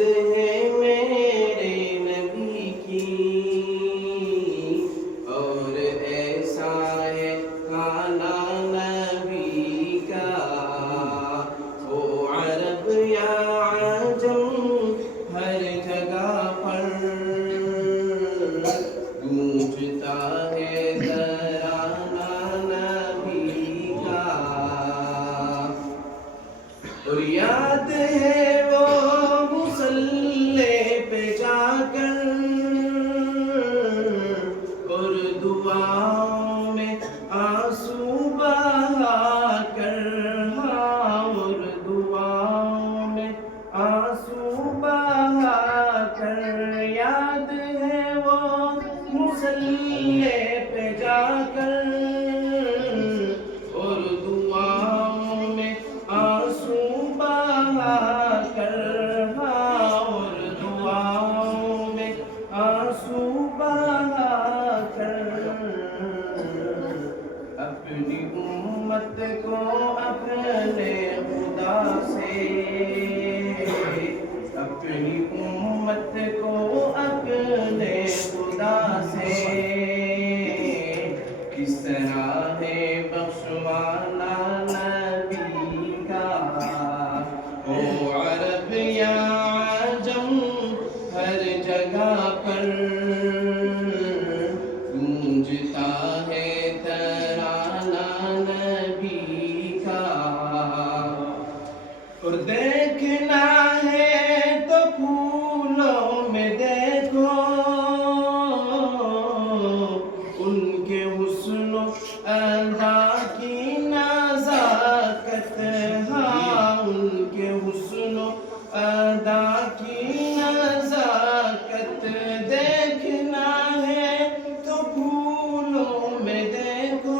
ہے میرے نبی کی اور ایسا ہے کھانا نبی کا وہ عرب یا عجم ہر جگہ پر گونجتا ہے ترانہ نبی کا اور یاد ہے وہ مصلی پہ جا کر اور دعاؤں میں آنسو بہا کر اور دعاؤں میں آنسو بہا کر یاد ہے وہ مصلی پہ جا کر اور دعاؤں میں آنسو بہا کر اور دعاؤں میں آنسو بہا کر اپنی امت کو اپنے خدا سے اپنی امت کو اپنے خدا سے کس طرح ہے بخشوانا نبی کا وہ عرب یا عجم ہر جگہ پر گونجتا ہے ترانہ نبی کا اور دیکھنا ہے تو پھولوں میں دیکھو ان کے حسن و ادا کی نزاکت ہاں ان کے حسن و ادا کی نزاکت دیکھنا ہے تو پھولوں میں دیکھو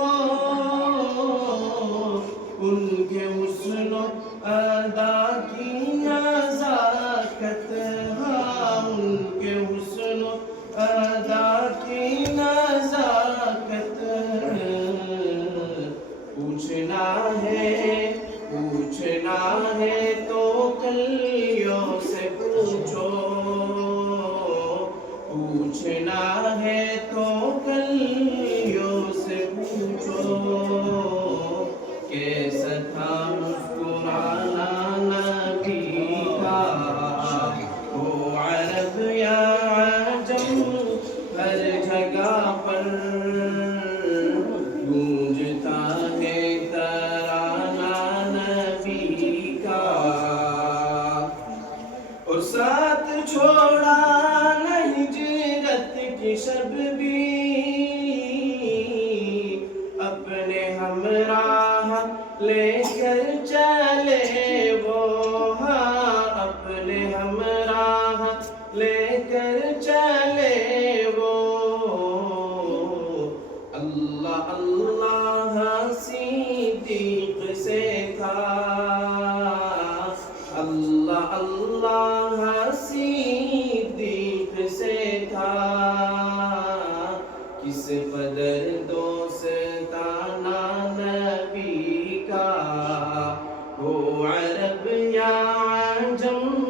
ان کے حسن و ادا کی نزاکت ہاں ان کے حسن و ادا کی نزاکت پوچھنا ہے تو کلیوں سے پوچھو پوچھنا ہے تو کلیوں سے پوچھو کیسا تھا مسکرانا نبی کا وہ عرب یا عجم ہر جگہ پر گونجتا ہے ترانہ نبی کا اور ساتھ چھوڑا نہ ہجرت کی شب بھی اپنے ہمراہ لے کر چلے وہ ہاں اپنے ہمراہ لے کر چلے وہ اللہ اللہ صدیق سے تھا اللہ اللہ صدیق سے تھا کس قدر دوستانہ نبی کا وہ عرب یا عجم